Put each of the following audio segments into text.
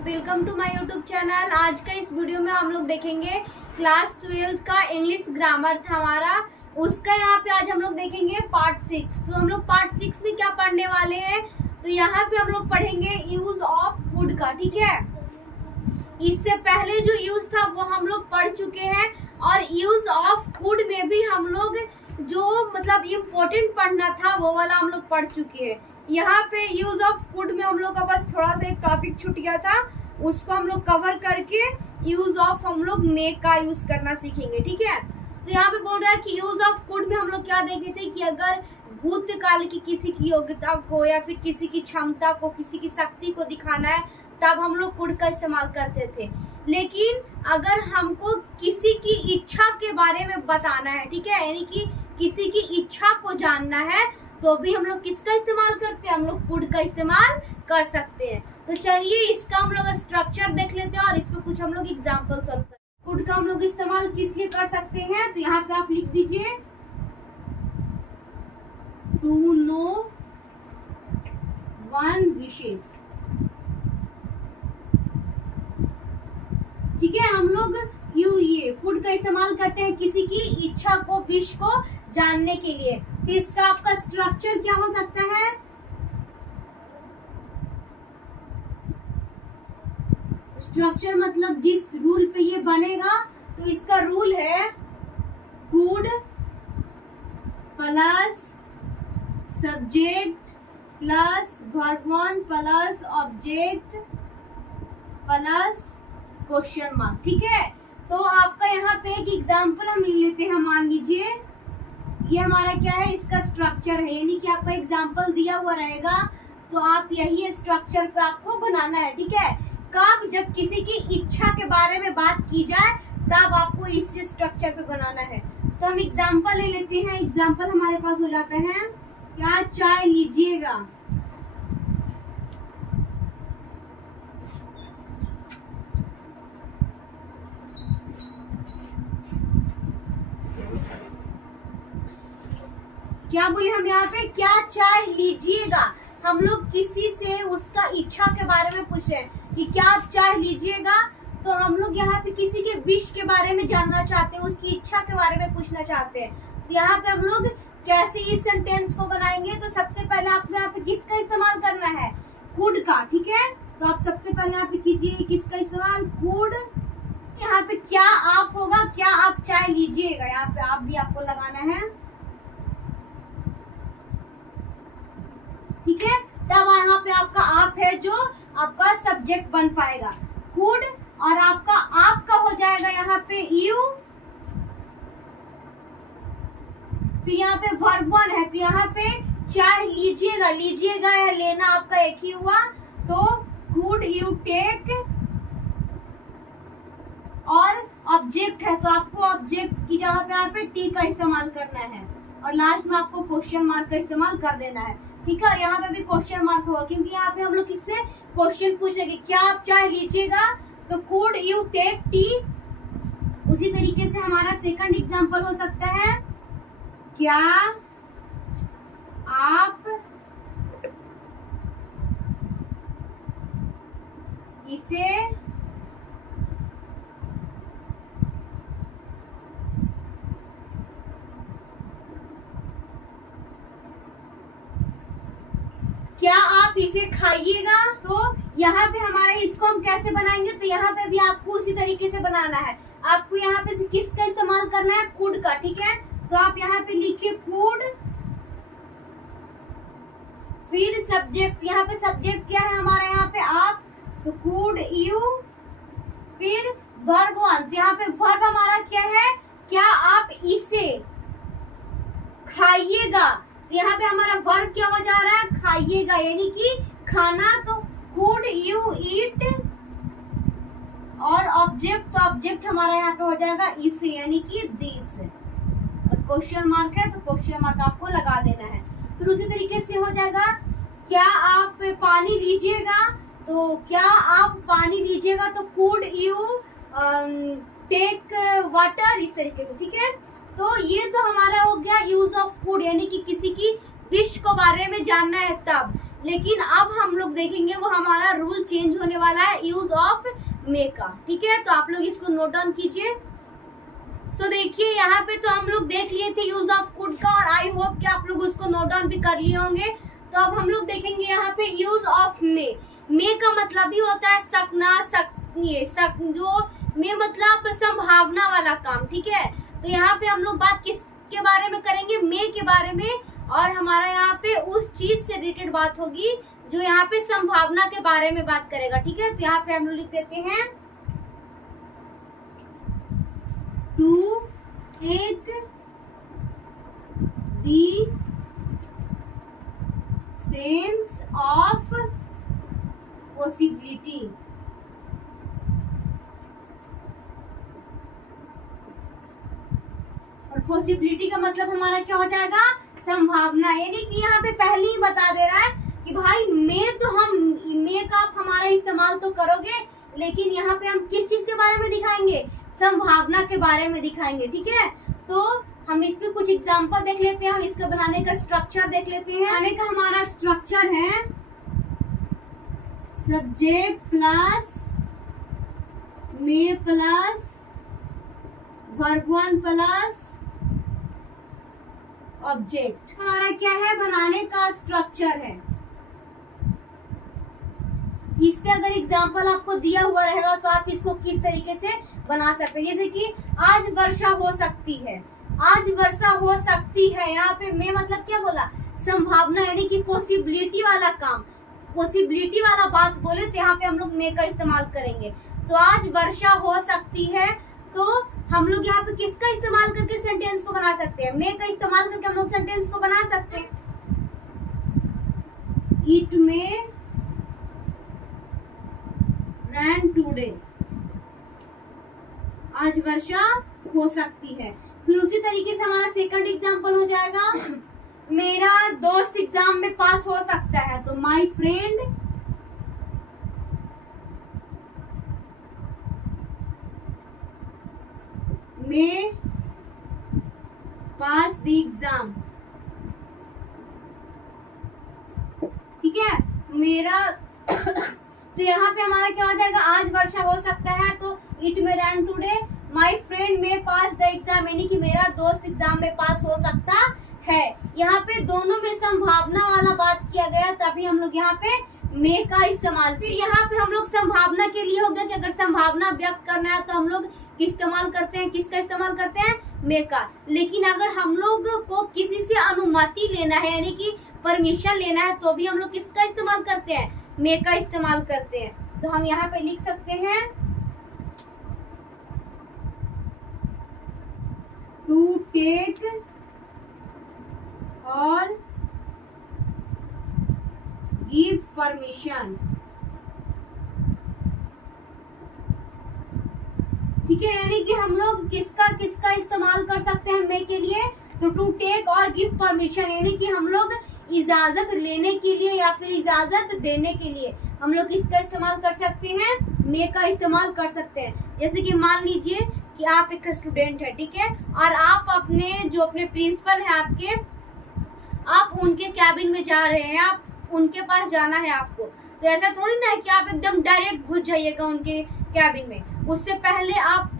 Welcome to my YouTube channel. आज का इस वीडियो में हम लोग देखेंगे क्लास 12 का इंग्लिश ग्रामर था हमारा, उसका यहाँ पे आज हम लोग देखेंगे पार्ट 6। तो हम लोग पार्ट 6 में क्या पढ़ने वाले हैं, तो यहाँ पे हम लोग पढ़ेंगे यूज ऑफ वुड का। ठीक है, इससे पहले जो यूज था वो हम लोग पढ़ चुके हैं, और यूज ऑफ वुड में भी हम लोग जो मतलब इम्पोर्टेंट पढ़ना था वो वाला हम लोग पढ़ चुके हैं। यहाँ पे यूज ऑफ वुड में हम लोग का बस थोड़ा सा एक टॉपिक छूट गया था, उसको हम लोग कवर करके यूज ऑफ हम लोग मेक का यूज करना सीखेंगे। ठीक है, तो यहाँ पे बोल रहा है कि यूज ऑफ वुड में हम लोग क्या देखे थे कि अगर भूतकाल की किसी की योग्यता को या फिर किसी की क्षमता को, किसी की शक्ति को दिखाना है तब हम लोग वुड का इस्तेमाल करते थे। लेकिन अगर हमको किसी की इच्छा के बारे में बताना है, ठीक है, यानी कि किसी की इच्छा को जानना है, तो भी हम लोग किसका इस्तेमाल करते हैं, हम लोग वुड का इस्तेमाल कर सकते हैं। तो चलिए इसका हम लोग स्ट्रक्चर देख लेते हैं और इस पे कुछ हम लोग एग्जाम्पल सॉल्व करते हैं। वुड का हम लोग इस्तेमाल किस लिए कर सकते हैं, तो यहाँ पे आप लिख दीजिए टू नो वन विशेष। ठीक है, हम लोग ये वुड का इस्तेमाल करते हैं किसी की इच्छा को, विश को जानने के लिए। तो इसका आपका स्ट्रक्चर क्या हो सकता है, स्ट्रक्चर मतलब जिस रूल पे ये बनेगा, तो इसका रूल है would plus subject plus verb one plus object plus question mark. ठीक है, तो आपका यहाँ पे एक एग्जाम्पल हम ले लेते हैं। मान लीजिए ये हमारा क्या है, इसका स्ट्रक्चर है, यानी कि आपका एग्जाम्पल दिया हुआ रहेगा, तो आप यही स्ट्रक्चर पे आपको बनाना है। ठीक है, कब जब किसी की इच्छा के बारे में बात की जाए तब आपको इसी स्ट्रक्चर पे बनाना है। तो हम एग्जाम्पल ले लेते हैं। एग्जाम्पल हमारे पास हो जाता है, क्या चाय लीजिएगा। क्या बोले हम यहाँ पे, क्या चाय लीजिएगा। हम लोग किसी से उसका इच्छा के बारे में पूछ रहे हैं कि क्या आप चाय लीजिएगा, तो हम लोग यहाँ पे किसी के विश के बारे में जानना चाहते हैं, उसकी इच्छा के बारे में पूछना चाहते हैं। तो यहाँ पे हम लोग कैसे इस सेंटेंस को बनाएंगे, तो सबसे पहले आपको यहाँ पे किसका इस्तेमाल करना है, वुड का। ठीक है, तो आप सबसे पहले यहाँ पे कीजिए किसका इस्तेमाल, वुड। यहाँ पे क्या आप होगा, क्या आप चाय लीजिएगा, यहाँ पे आप भी आपको लगाना है। ठीक है, तब यहाँ पे आपका आप है जो आपका सब्जेक्ट बन पाएगा वुड, और आपका आपका हो जाएगा यहाँ पे यू। फिर यहाँ पे वर्ब वन है, तो यहाँ पे चाय लीजिएगा, लीजिएगा या लेना आपका एक ही हुआ, तो वुड यू टेक। और ऑब्जेक्ट है, तो आपको ऑब्जेक्ट की जगह पे यहाँ पे टी का इस्तेमाल करना है, और लास्ट में आपको क्वेश्चन मार्क का इस्तेमाल कर देना है। ठीक है, यहाँ पे भी क्वेश्चन मार्क होगा, क्योंकि यहाँ पे हम लोग किससे क्वेश्चन पूछ रहे हैं, क्या आप चाय लीजिएगा, तो कुड यू टेक टी। उसी तरीके से हमारा सेकंड एग्जांपल हो सकता है, क्या आप इसे क्या आप इसे खाइएगा। तो यहाँ पे हमारा इसको हम कैसे बनाएंगे, तो यहाँ पे भी आपको उसी तरीके से बनाना है। आपको यहाँ पे किसका इस्तेमाल करना है, वुड का। ठीक है, तो आप यहाँ पे लिखिए वुड, फिर सब्जेक्ट। यहाँ पे सब्जेक्ट क्या है हमारा, यहाँ पे आप, तो वुड यू, फिर वर्ब वन। तो यहाँ पे वर्ब हमारा क्या है, क्या आप इसे खाइएगा। तो यहाँ पे हमारा वर्ब क्या हो जा रहा है, खाइएगा, यानी कि खाना। तो वुड यू ईट, और ऑब्जेक्ट, तो ऑब्जेक्ट हमारा यहाँ पे हो जाएगा इसे, यानी कि दिस। और क्वेश्चन मार्क है, तो क्वेश्चन मार्क आपको लगा देना है। फिर उसी तरीके से हो जाएगा, क्या आप पानी लीजिएगा, तो क्या आप पानी लीजिएगा, तो वुड यू टेक वाटर, इस तरीके से। ठीक है, तो ये तो हमारा हो गया यूज ऑफ वुड, यानी कि किसी की विश को बारे में जानना है तब। लेकिन अब हम लोग देखेंगे वो हमारा रूल चेंज होने वाला है यूज ऑफ मे का। ठीक है, तो आप लोग इसको नोट डाउन कीजिए। सो देखिए यहाँ पे तो हम लोग देख लिए थे यूज ऑफ कुड का, और आई होप कि आप लोग उसको नोट डाउन भी कर लिए होंगे। तो अब हम लोग देखेंगे यहाँ पे यूज ऑफ मे। मे का मतलब ही होता है सकना, जो मे मतलब संभावना वाला काम। ठीक है, तो यहाँ पे हम लोग बात किसके बारे में करेंगे, मे के बारे में, और हमारा यहाँ पे उस चीज से रिलेटेड बात होगी जो यहाँ पे संभावना के बारे में बात करेगा। ठीक है, तो यहाँ पे हम लोग लिख देते हैं to take the sense of possibility. और पॉसिबिलिटी का मतलब हमारा क्या हो जाएगा, संभावना। यानी कि यहाँ पे पहले ही बता दे रहा है कि भाई मे का आप हमारा इस्तेमाल तो करोगे, लेकिन यहाँ पे हम किस चीज के बारे में दिखाएंगे, संभावना के बारे में दिखाएंगे। ठीक है, तो हम इसमें कुछ एग्जांपल देख लेते हैं, इसका बनाने का स्ट्रक्चर देख लेते हैं। बनाने का हमारा स्ट्रक्चर है subject plus may plus verb one plus object. हमारा क्या है, बनाने का स्ट्रक्चर है। इस पे अगर एग्जांपल आपको दिया हुआ रहेगा तो आप इसको किस तरीके से बना सकते हैं। जैसे कि आज वर्षा हो सकती है, आज वर्षा हो सकती है। यहाँ पे मैं मतलब क्या बोला, संभावना, यानी कि पॉसिबिलिटी वाला काम, पॉसिबिलिटी वाला बात बोले तो यहाँ पे हम लोग मे का इस्तेमाल करेंगे। तो आज वर्षा हो सकती है, तो हम लोग यहाँ पे किसका इस्तेमाल करके सेंटेंस को बना सकते हैं, मे का इस्तेमाल करके हम लोग सेंटेंस को बना सकते हैं। इट मे रैन टुडे, आज वर्षा हो सकती है। फिर उसी तरीके से हमारा सेकंड एग्जांपल हो जाएगा, मेरा दोस्त एग्जाम में पास हो सकता है, तो my friend may pass the exam. ठीक है, मेरा तो यहाँ पे हमारा क्या हो जाएगा, आज वर्षा हो सकता है, तो it may rain today, my friend may pass the exam, यानी कि मेरा दोस्त एग्जाम में पास हो सकता है। यहाँ पे दोनों में संभावना वाला बात किया गया, तभी हम लोग यहाँ पे मे का इस्तेमाल। फिर यहाँ पे हम लोग संभावना के लिए हो गया कि अगर संभावना व्यक्त करना है तो हम लोग इस्तेमाल करते हैं, किसका इस्तेमाल करते हैं, मे का। लेकिन अगर हम लोग को किसी से अनुमति लेना है, यानी कि परमिशन लेना है, तो भी हम लोग किसका इस्तेमाल करते हैं, मे का इस्तेमाल करते हैं। तो हम यहाँ पे लिख सकते हैं टू टेक और गिव परमिशन। ठीक है, यानी कि हम लोग किसका किसका इस्तेमाल कर सकते हैं मे के लिए, तो टू टेक और गिव परमिशन, यानी कि हम लोग इजाजत लेने के लिए या फिर इजाजत देने के लिए हम लोग किसका इस्तेमाल कर सकते हैं, मे का इस्तेमाल कर सकते हैं। जैसे कि मान लीजिए कि आप एक स्टूडेंट है, ठीक है, और आप अपने जो अपने प्रिंसिपल है आपके, आप उनके कैबिन में जा रहे हैं, आप उनके पास जाना है आपको। तो ऐसा थोड़ी ना है कि आप एकदम डायरेक्ट घुस जाइएगा उनके कैबिन में। उससे पहले आप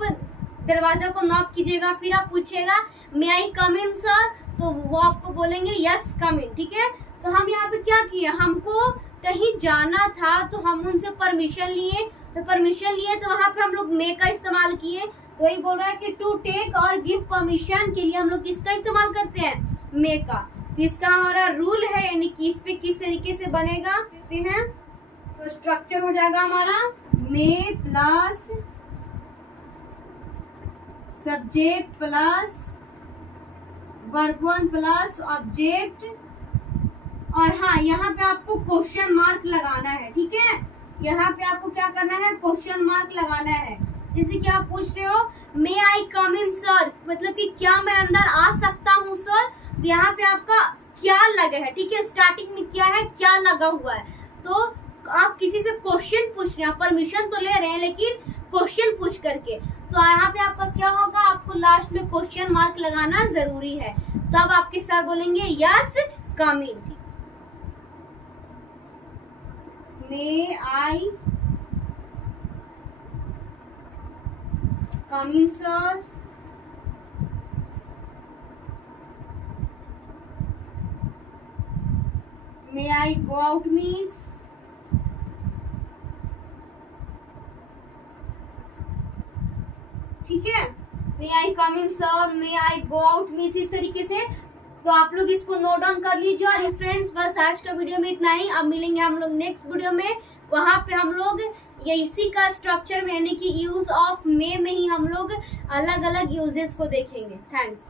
दरवाजा को नॉक कीजिएगा, फिर आप पूछिएगा मे आई कम इन सर, तो वो आपको बोलेंगे यस कम इन। ठीक है, तो हम यहाँ पे क्या किए, हमको कहीं जाना था तो हम उनसे परमिशन लिए, तो परमिशन लिए तो वहाँ पे हम लोग मे का इस्तेमाल किए। तो वही बोल रहा है कि टू टेक और गिव परमिशन के लिए हम लोग किसका इस्तेमाल करते हैं, मे का। तो इसका हमारा रूल है, यानी कि इस पे किस तरीके से बनेगा देखते हैं। तो स्ट्रक्चर हो जाएगा हमारा may plus subject plus verb one plus object, और हाँ यहाँ पे आपको क्वेश्चन मार्क लगाना है। ठीक है, यहाँ पे आपको क्या करना है, क्वेश्चन मार्क लगाना है। जैसे कि आप पूछ रहे हो मे आई कम इन सर, मतलब कि क्या मैं अंदर आ सकता हूँ सर, तो यहाँ पे आपका क्या लगा है। ठीक है, स्टार्टिंग में क्या है, क्या लगा हुआ है। तो आप किसी से क्वेश्चन पूछ रहे हैं, परमिशन तो ले रहे हैं लेकिन क्वेश्चन पूछ करके, तो यहाँ पे आपका क्या होगा, आपको लास्ट में क्वेश्चन मार्क लगाना जरूरी है। तब आपके सर बोलेंगे यस कम इन। मे आई कम इन सर, मे आई गो आउट मिस, ठीक है। मे आई कम इन सर, मे आई गो आउट मिस, इस तरीके से तो आप लोग इसको नोट डाउन कर लीजिए। और फ्रेंड्स बस आज का वीडियो में इतना ही। अब मिलेंगे हम लोग नेक्स्ट वीडियो में, वहां पे हम लोग ये इसी का स्ट्रक्चर में यानी कि यूज ऑफ मे में ही हम लोग अलग अलग यूजेस को देखेंगे। थैंक्स।